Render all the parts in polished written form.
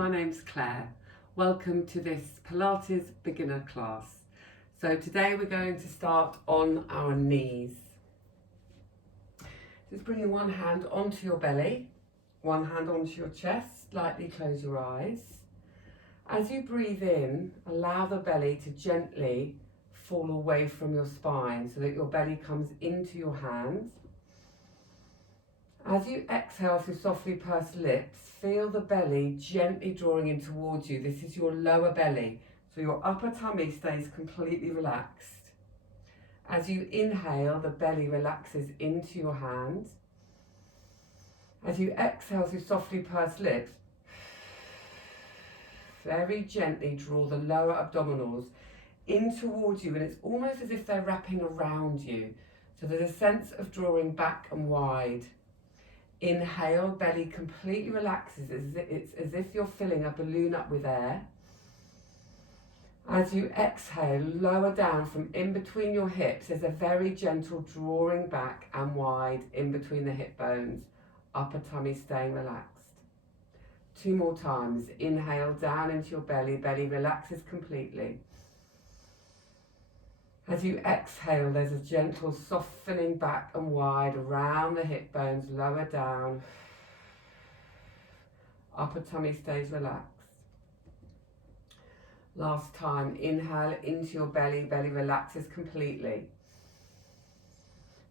my name's Claire. Welcome to this Pilates Beginner class. So today we're going to start on our knees. Just bringing one hand onto your belly, one hand onto your chest, slightly close your eyes. As you breathe in, allow the belly to gently fall away from your spine so that your belly comes into your hands. As you exhale through softly pursed lips, feel the belly gently drawing in towards you. This is your lower belly, so your upper tummy stays completely relaxed. As you inhale, the belly relaxes into your hands. As you exhale through softly pursed lips, very gently draw the lower abdominals in towards you, and it's almost as if they're wrapping around you. So there's a sense of drawing back and wide. Inhale, belly completely relaxes. It's as if you're filling a balloon up with air. As you exhale, lower down from in between your hips, there's a very gentle drawing back and wide in between the hip bones. Upper tummy staying relaxed. 2 more times. Inhale down into your belly. Belly relaxes completely. As you exhale, there's a gentle softening back and wide around the hip bones, lower down. Upper tummy stays relaxed. Last time, inhale into your belly, belly relaxes completely.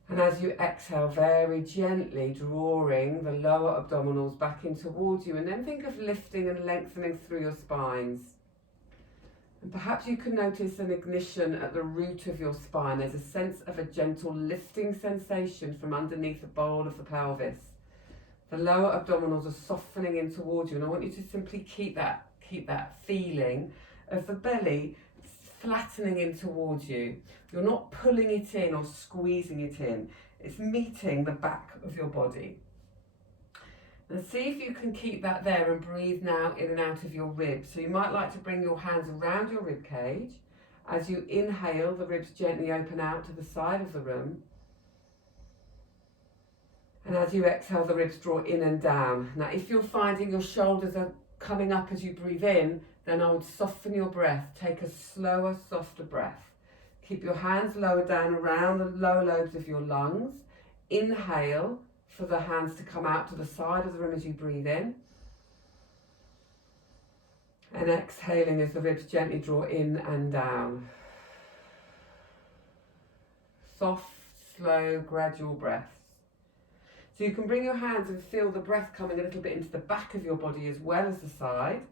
And as you exhale, very gently drawing the lower abdominals back in towards you, and then think of lifting and lengthening through your spines. And perhaps you can notice an ignition at the root of your spine. There's a sense of a gentle lifting sensation from underneath the bowl of the pelvis. The lower abdominals are softening in towards you, and I want you to simply keep that feeling of the belly flattening in towards you. You're not pulling it in or squeezing it in. It's meeting the back of your body. And see if you can keep that there and breathe now in and out of your ribs. So you might like to bring your hands around your rib cage. As you inhale, the ribs gently open out to the side of the room. And as you exhale, the ribs draw in and down. Now, if you're finding your shoulders are coming up as you breathe in, then I would soften your breath. Take a slower, softer breath. Keep your hands lower down around the lower lobes of your lungs. Inhale for the hands to come out to the side of the room as you breathe in. And exhaling as the ribs gently draw in and down. Soft, slow, gradual breaths. So you can bring your hands and feel the breath coming a little bit into the back of your body as well as the side.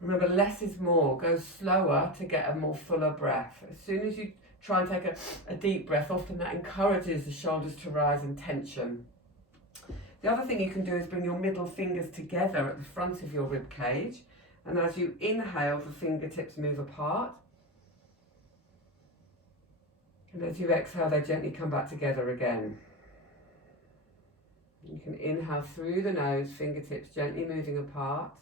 Remember, less is more. Go slower to get a more fuller breath. As soon as you try and take a deep breath, often that encourages the shoulders to rise in tension. The other thing you can do is bring your middle fingers together at the front of your rib cage, and as you inhale, the fingertips move apart. And as you exhale, they gently come back together again. You can inhale through the nose, fingertips gently moving apart.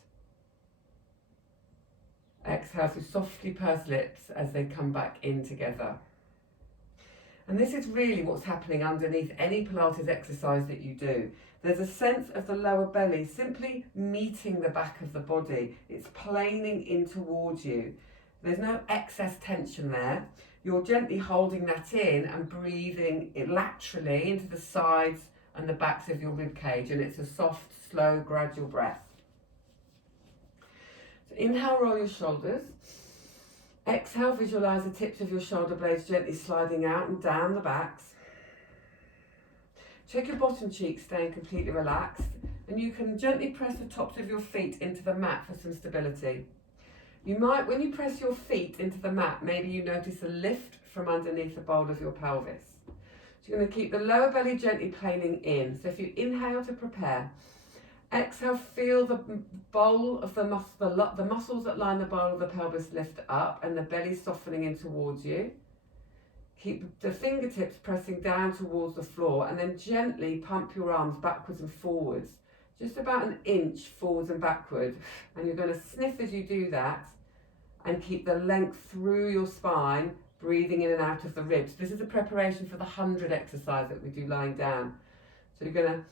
Exhale through softly pursed lips as they come back in together. And this is really what's happening underneath any Pilates exercise that you do. There's a sense of the lower belly simply meeting the back of the body. It's planing in towards you. There's no excess tension there. You're gently holding that in and breathing it laterally into the sides and the backs of your rib cage, and it's a soft, slow, gradual breath. So inhale, roll your shoulders. Exhale, visualize the tips of your shoulder blades gently sliding out and down the backs. Check your bottom cheeks staying completely relaxed, and you can gently press the tops of your feet into the mat for some stability. You might, when you press your feet into the mat, maybe you notice a lift from underneath the bowl of your pelvis. So you're going to keep the lower belly gently planing in. So if you inhale to prepare, exhale, feel the bowl of the muscles that line the bowl of the pelvis lift up and the belly softening in towards you. Keep the fingertips pressing down towards the floor, and then gently pump your arms backwards and forwards, just about an inch forwards and backward. And you're going to sniff as you do that and keep the length through your spine, breathing in and out of the ribs. This is a preparation for the 100 exercise that we do lying down. So you're going to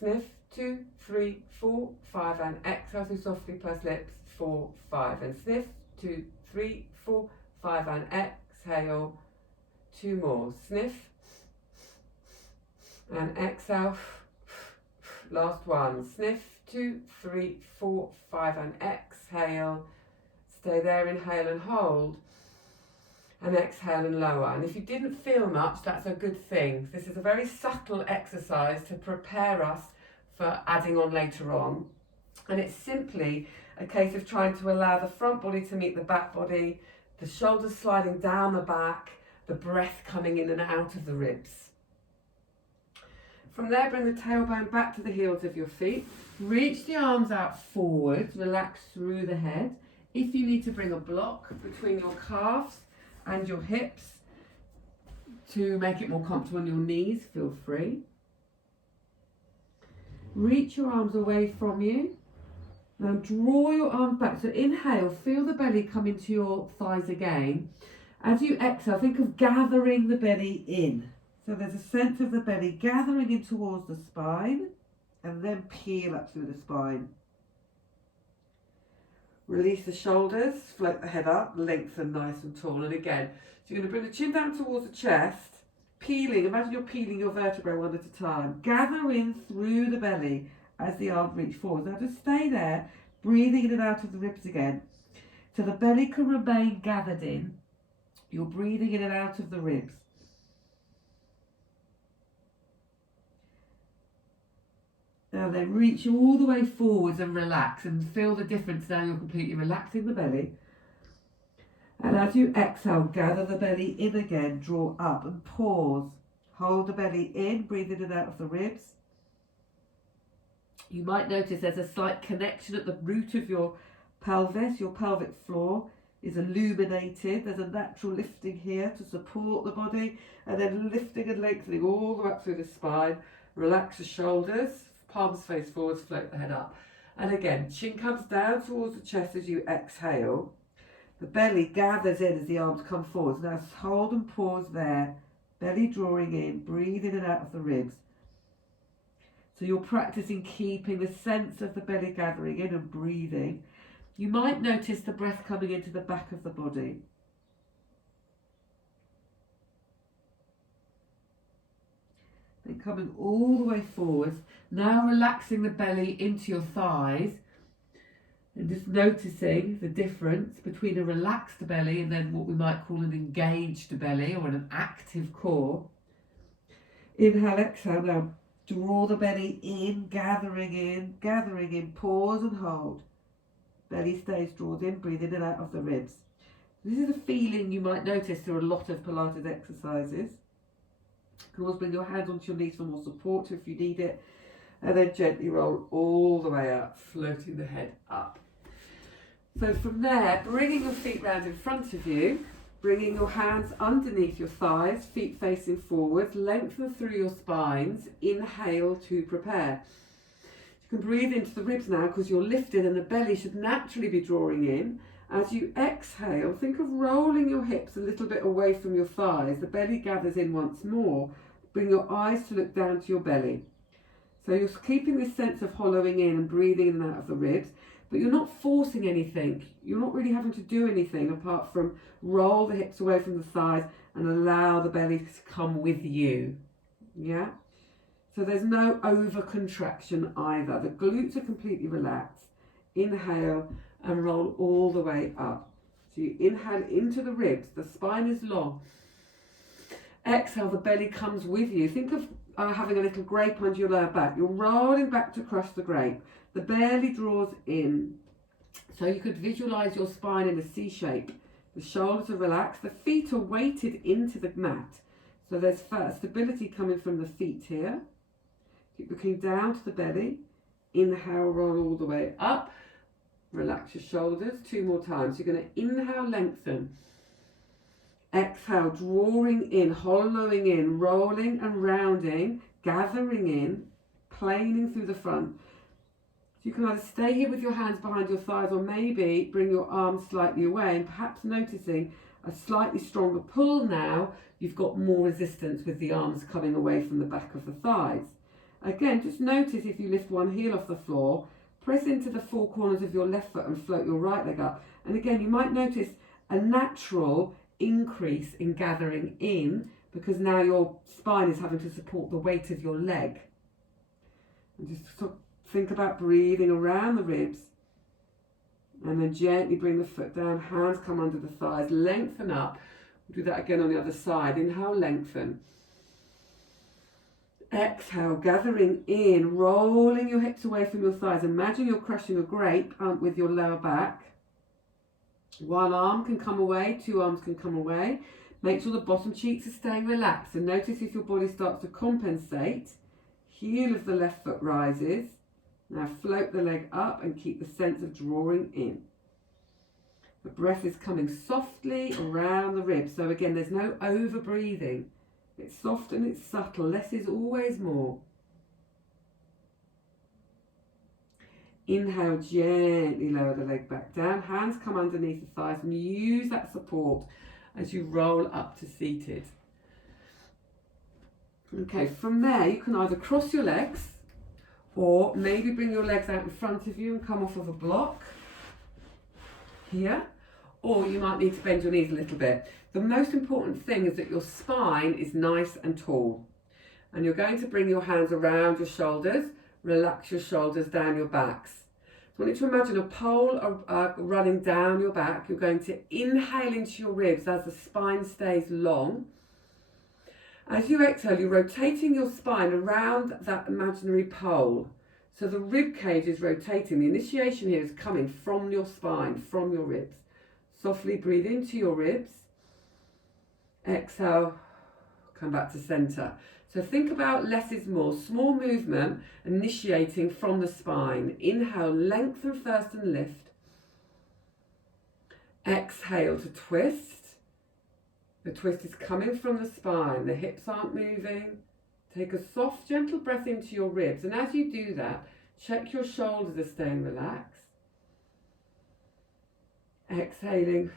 Sniff, 2, 3, 4, 5, and exhale through softly pursed lips, 4, 5, and sniff, 2, 3, 4, 5, and exhale, 2 more, sniff, and exhale, last one, sniff, 2, 3, 4, 5, and exhale, stay there, inhale and hold, and exhale and lower. And if you didn't feel much, that's a good thing. This is a very subtle exercise to prepare us for adding on later on. And it's simply a case of trying to allow the front body to meet the back body, the shoulders sliding down the back, the breath coming in and out of the ribs. From there, bring the tailbone back to the heels of your feet. Reach the arms out forward, relax through the head. If you need to bring a block between your calves and your hips to make it more comfortable on your knees, feel free. Reach your arms away from you. Now draw your arms back. So inhale, feel the belly come into your thighs again. As you exhale, think of gathering the belly in. So there's a sense of the belly gathering in towards the spine and then peel up through the spine. Release the shoulders, float the head up, lengthen nice and tall. And again, so you're going to bring the chin down towards the chest, peeling, imagine you're peeling your vertebrae one at a time. Gather in through the belly as the arms reach forward. Now just stay there, breathing in and out of the ribs again. So the belly can remain gathered in. You're breathing in and out of the ribs. Now then, reach all the way forwards and relax and feel the difference. Now you're completely relaxing the belly. And as you exhale, gather the belly in again, draw up and pause. Hold the belly in, breathe in and out of the ribs. You might notice there's a slight connection at the root of your pelvis. Your pelvic floor is illuminated. There's a natural lifting here to support the body, and then lifting and lengthening all the way up through the spine. Relax the shoulders. Palms face forwards, float the head up. And again, chin comes down towards the chest as you exhale. The belly gathers in as the arms come forwards. Now hold and pause there. Belly drawing in, breathe in and out of the ribs. So you're practicing keeping the sense of the belly gathering in and breathing. You might notice the breath coming into the back of the body. Then coming all the way forwards. Now relaxing the belly into your thighs and just noticing the difference between a relaxed belly and then what we might call an engaged belly or an active core. Inhale, exhale. Now draw the belly in, gathering in, pause and hold. Belly stays drawn in, breathe in and out of the ribs. This is a feeling you might notice through a lot of Pilates exercises. You can always bring your hands onto your knees for more support if you need it. And then gently roll all the way up, floating the head up. So from there, bringing your feet round in front of you, bringing your hands underneath your thighs, feet facing forward, lengthen through your spines, inhale to prepare. You can breathe into the ribs now because you're lifted and the belly should naturally be drawing in. As you exhale, think of rolling your hips a little bit away from your thighs. The belly gathers in once more. Bring your eyes to look down to your belly. So you're keeping this sense of hollowing in and breathing in and out of the ribs, but you're not forcing anything. You're not really having to do anything apart from roll the hips away from the thighs and allow the belly to come with you. Yeah? So there's no over contraction either. The glutes are completely relaxed. Inhale and roll all the way up. So you inhale into the ribs, the spine is long. Exhale, the belly comes with you. Think of having a little grape under your lower back. You're rolling back to crush the grape. The belly draws in. So you could visualize your spine in a C shape. The shoulders are relaxed. The feet are weighted into the mat. So there's stability coming from the feet here. Keep looking down to the belly. Inhale, roll all the way up. Relax your shoulders 2 more times. You're going to inhale, lengthen. Exhale, drawing in, hollowing in, rolling and rounding, gathering in, planing through the front. So you can either stay here with your hands behind your thighs or maybe bring your arms slightly away and perhaps noticing a slightly stronger pull now. You've got more resistance with the arms coming away from the back of the thighs. Again, just notice if you lift one heel off the floor, press into the four corners of your left foot and float your right leg up. And again, you might notice a natural increase in gathering in because now your spine is having to support the weight of your leg. And just sort of think about breathing around the ribs. And then gently bring the foot down, hands come under the thighs, lengthen up. We'll do that again on the other side. Inhale, lengthen. Exhale, gathering in, rolling your hips away from your thighs. Imagine you're crushing a grape with your lower back. One arm can come away, two arms can come away. Make sure the bottom cheeks are staying relaxed. And notice if your body starts to compensate, heel of the left foot rises. Now float the leg up and keep the sense of drawing in. The breath is coming softly around the ribs. So again, there's no over breathing. It's soft and it's subtle. Less is always more. Inhale, gently lower the leg back down. Hands come underneath the thighs and use that support as you roll up to seated. Okay, from there you can either cross your legs or maybe bring your legs out in front of you and come off of a block here. Or you might need to bend your knees a little bit. The most important thing is that your spine is nice and tall. And you're going to bring your hands around your shoulders, relax your shoulders down your backs. So I want you to imagine a pole running down your back. You're going to inhale into your ribs as the spine stays long. As you exhale, you're rotating your spine around that imaginary pole. So the rib cage is rotating. The initiation here is coming from your spine, from your ribs. Softly breathe into your ribs. Exhale, come back to center. So think about less is more. Small movement initiating from the spine. Inhale, lengthen first and lift. Exhale to twist. The twist is coming from the spine. The hips aren't moving. Take a soft, gentle breath into your ribs. And as you do that, check your shoulders are staying relaxed. Exhaling,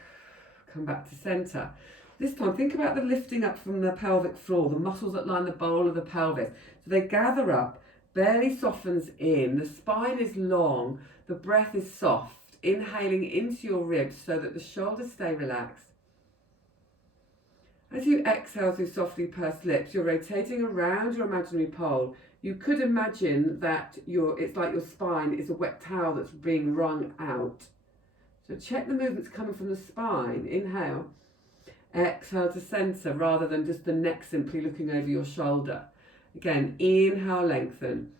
come back to center. This time, think about the lifting up from the pelvic floor, the muscles that line the bowl of the pelvis. So they gather up, belly softens in, the spine is long, the breath is soft, inhaling into your ribs so that the shoulders stay relaxed. As you exhale through softly pursed lips, you're rotating around your imaginary pole. You could imagine that it's like your spine is a wet towel that's being wrung out. So check the movements coming from the spine. Inhale. Exhale to center rather than just the neck simply looking over your shoulder. Again, inhale, lengthen.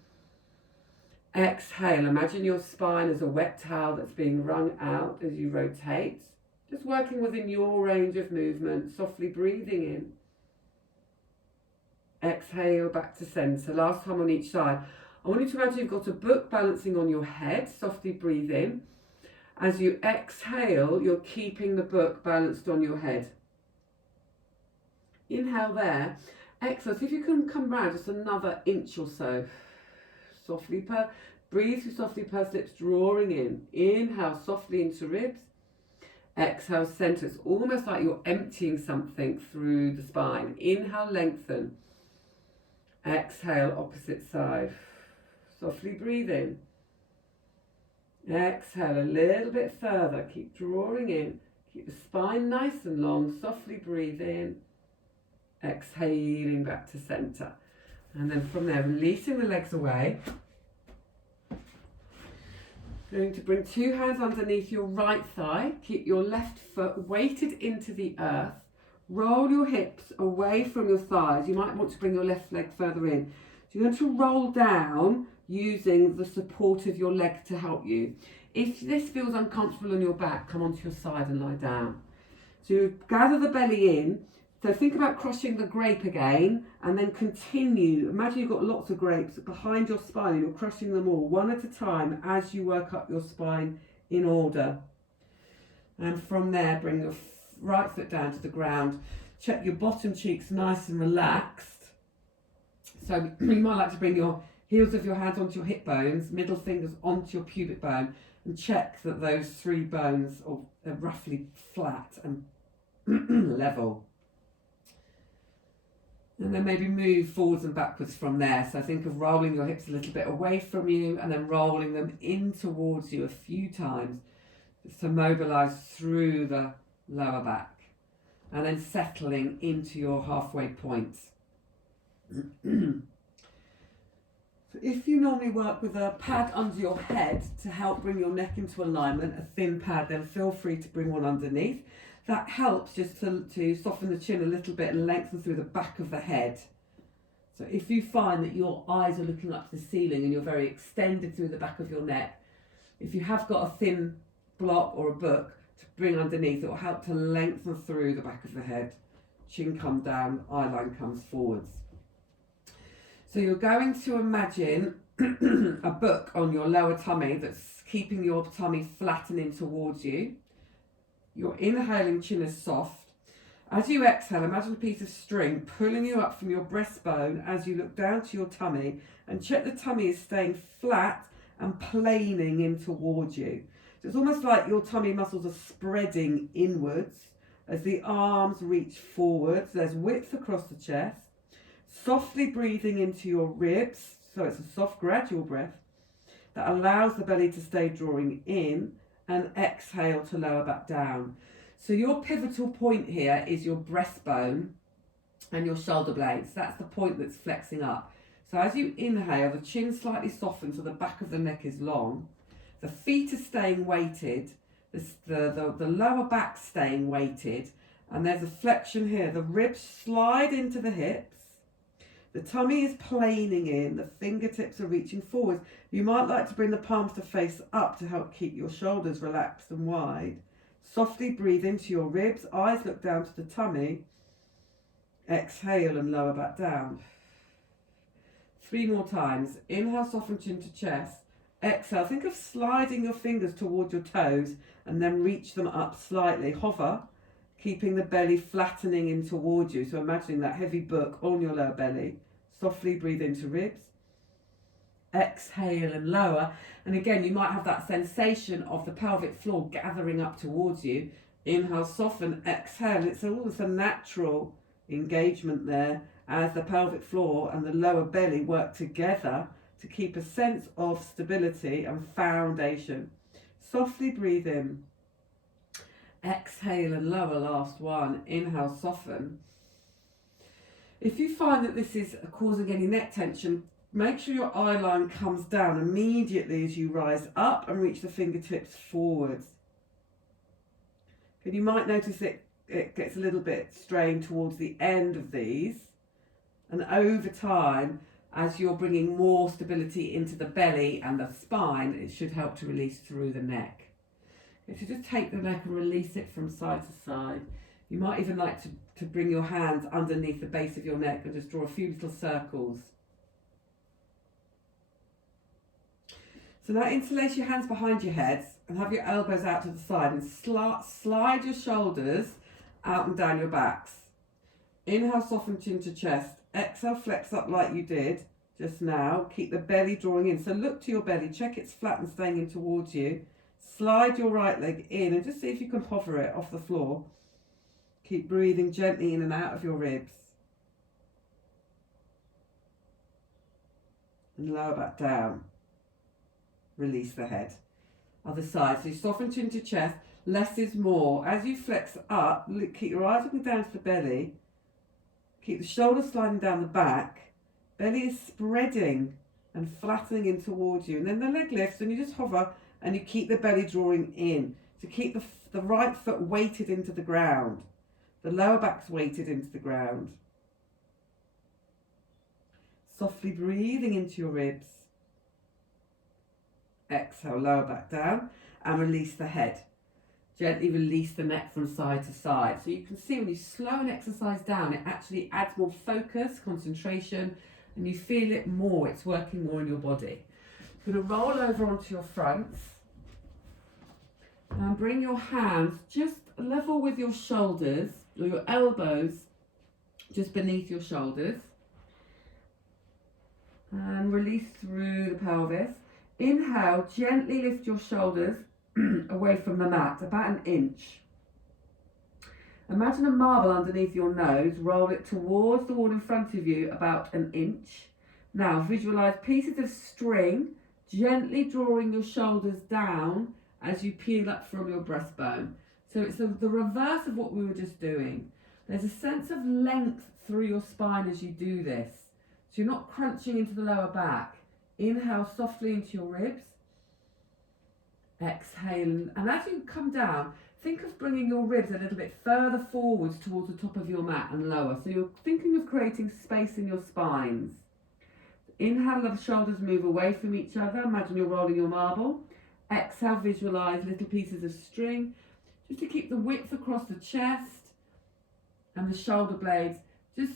Exhale, imagine your spine as a wet towel that's being wrung out as you rotate. Just working within your range of movement, softly breathing in. Exhale, back to center. Last time on each side. I want you to imagine you've got a book balancing on your head. Softly breathe in. As you exhale, you're keeping the book balanced on your head. Inhale there. Exhale. See if you can come round just another inch or so. Softly breathe through softly pursed lips, drawing in. Inhale softly into ribs. Exhale, center. It's almost like you're emptying something through the spine. Inhale, lengthen. Exhale, opposite side. Softly breathe in. Exhale a little bit further. Keep drawing in. Keep the spine nice and long. Softly breathe in. Exhaling back to center. And then from there, releasing the legs away. Going to bring two hands underneath your right thigh. Keep your left foot weighted into the earth. Roll your hips away from your thighs. You might want to bring your left leg further in. So you're going to roll down using the support of your leg to help you. If this feels uncomfortable on your back, come onto your side and lie down. So you gather the belly in. So think about crushing the grape again and then continue. Imagine you've got lots of grapes behind your spine and you're crushing them all one at a time as you work up your spine in order. And from there, bring your right foot down to the ground. Check your bottom cheeks nice and relaxed. So you might like to bring your heels of your hands onto your hip bones, middle fingers onto your pubic bone, and check that those three bones are roughly flat and level. And then maybe move forwards and backwards from there. So think of rolling your hips a little bit away from you and then rolling them in towards you a few times, just to mobilise through the lower back. And then settling into your halfway point. So if you normally work with a pad under your head to help bring your neck into alignment, a thin pad, then feel free to bring one underneath. That helps just to soften the chin a little bit and lengthen through the back of the head. So if you find that your eyes are looking up to the ceiling and you're very extended through the back of your neck, if you have got a thin block or a book to bring underneath, it will help to lengthen through the back of the head. Chin comes down, eye line comes forwards. So you're going to imagine a book on your lower tummy that's keeping your tummy flattening towards you. You're inhaling, chin is soft. As you exhale, imagine a piece of string pulling you up from your breastbone as you look down to your tummy, and check the tummy is staying flat and planing in towards you. So it's almost like your tummy muscles are spreading inwards as the arms reach forwards. There's width across the chest. Softly breathing into your ribs, so it's a soft gradual breath that allows the belly to stay drawing in, and exhale to lower back down. So your pivotal point here is your breastbone and your shoulder blades. That's the point that's flexing up. So as you inhale, the chin slightly softens so the back of the neck is long. The feet are staying weighted, the lower back staying weighted, and there's a flexion here. The ribs slide into the hips. The tummy is planing in, the fingertips are reaching forward. You might like to bring the palms to face up to help keep your shoulders relaxed and wide. Softly breathe into your ribs, eyes look down to the tummy. Exhale and lower back down. 3 more times. Inhale, soften chin to chest. Exhale, think of sliding your fingers towards your toes and then reach them up slightly. Hover, keeping the belly flattening in towards you. So imagining that heavy book on your lower belly. Softly breathe into ribs. Exhale and lower. And again, you might have that sensation of the pelvic floor gathering up towards you. Inhale, soften, exhale. It's almost a natural engagement there as the pelvic floor and the lower belly work together to keep a sense of stability and foundation. Softly breathe in. Exhale and lower, last one. Inhale, soften. If you find that this is causing any neck tension, make sure your eye line comes down immediately as you rise up and reach the fingertips forwards. And you might notice it gets a little bit strained towards the end of these. And over time, as you're bringing more stability into the belly and the spine, it should help to release through the neck. If you just take the neck and release it from side to side, you might even like to bring your hands underneath the base of your neck and just draw a few little circles. So now interlace your hands behind your heads and have your elbows out to the side and slide your shoulders out and down your backs. Inhale, soften chin to chest. Exhale, flex up like you did just now. Keep the belly drawing in. So look to your belly, check it's flat and staying in towards you. Slide your right leg in and just see if you can hover it off the floor. Keep breathing gently in and out of your ribs. And lower back down. Release the head. Other side. So you soften chin to chest. Less is more. As you flex up, keep your eyes looking down to the belly. Keep the shoulders sliding down the back. Belly is spreading and flattening in towards you. And then the leg lifts and you just hover and you keep the belly drawing in. So keep the right foot weighted into the ground. The lower back's weighted into the ground. Softly breathing into your ribs. Exhale, lower back down and release the head. Gently release the neck from side to side. So you can see when you slow an exercise down, it actually adds more focus, concentration, and you feel it more. It's working more in your body. You're going to roll over onto your fronts and bring your hands just level with your shoulders, or your elbows just beneath your shoulders. And release through the pelvis. Inhale, gently lift your shoulders away from the mat, about 1 inch. Imagine a marble underneath your nose, roll it towards the wall in front of you about an inch. Now visualise pieces of string gently drawing your shoulders down as you peel up from your breastbone. So it's the reverse of what we were just doing. There's a sense of length through your spine as you do this. So you're not crunching into the lower back. Inhale softly into your ribs. Exhale, and as you come down, think of bringing your ribs a little bit further forwards towards the top of your mat and lower. So you're thinking of creating space in your spines. Inhale, let the shoulders move away from each other. Imagine you're rolling your marble. Exhale, visualise little pieces of string just to keep the width across the chest and the shoulder blades just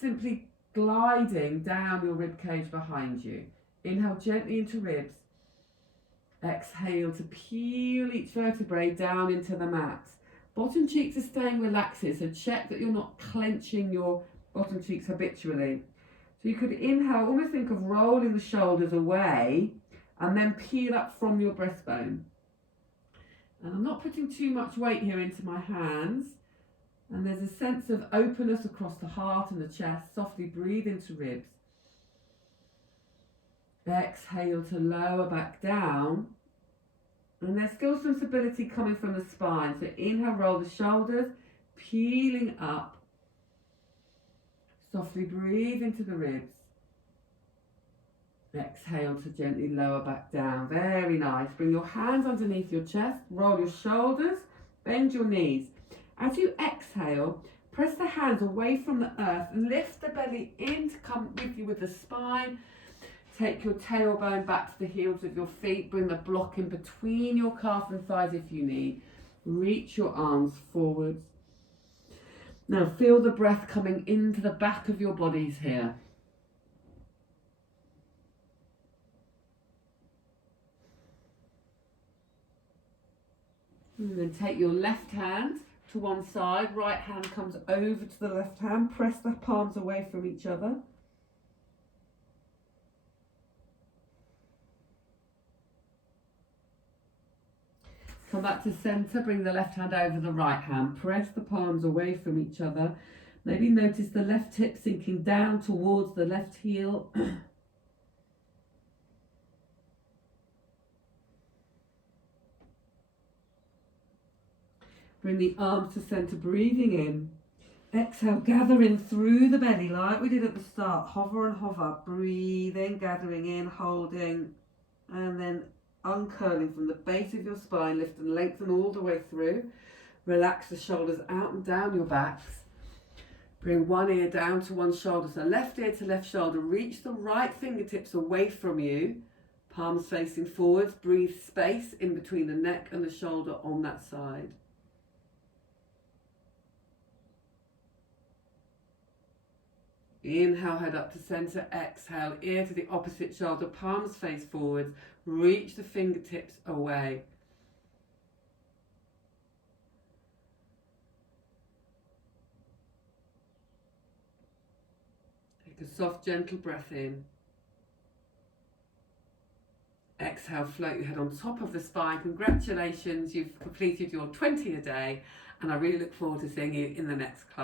simply gliding down your rib cage behind you. Inhale gently into ribs. Exhale to peel each vertebrae down into the mat. Bottom cheeks are staying relaxed, so check that you're not clenching your bottom cheeks habitually. So you could inhale, almost think of rolling the shoulders away and then peel up from your breastbone. And I'm not putting too much weight here into my hands. And there's a sense of openness across the heart and the chest. Softly breathe into ribs. Exhale to lower back down. And there's still some stability coming from the spine. So inhale, roll the shoulders, peeling up. Softly breathe into the ribs. Exhale to gently lower back down. Very nice. Bring your hands underneath your chest. Roll your shoulders. Bend your knees. As you exhale, press the hands away from the earth. Lift the belly in to come with you with the spine. Take your tailbone back to the heels of your feet. Bring the block in between your calf and thighs if you need. Reach your arms forwards. Now feel the breath coming into the back of your bodies here. And then take your left hand to one side. Right hand comes over to the left hand. Press the palms away from each other. Come back to centre, bring the left hand over the right hand. Press the palms away from each other. Maybe notice the left hip sinking down towards the left heel. Bring the arms to centre, breathing in. Exhale, gathering through the belly like we did at the start. Hover and hover, breathing, gathering in, holding, and then uncurling from the base of your spine. Lift and lengthen all the way through. Relax the shoulders out and down your backs. Bring one ear down to one shoulder. So left ear to left shoulder. Reach the right fingertips away from you. Palms facing forwards. Breathe space in between the neck and the shoulder on that side. Inhale, head up to centre. Exhale, ear to the opposite shoulder. Palms face forwards. Reach the fingertips away. Take a soft, gentle breath in. Exhale, float your head on top of the spine. Congratulations, you've completed your 20 a day, and I really look forward to seeing you in the next class.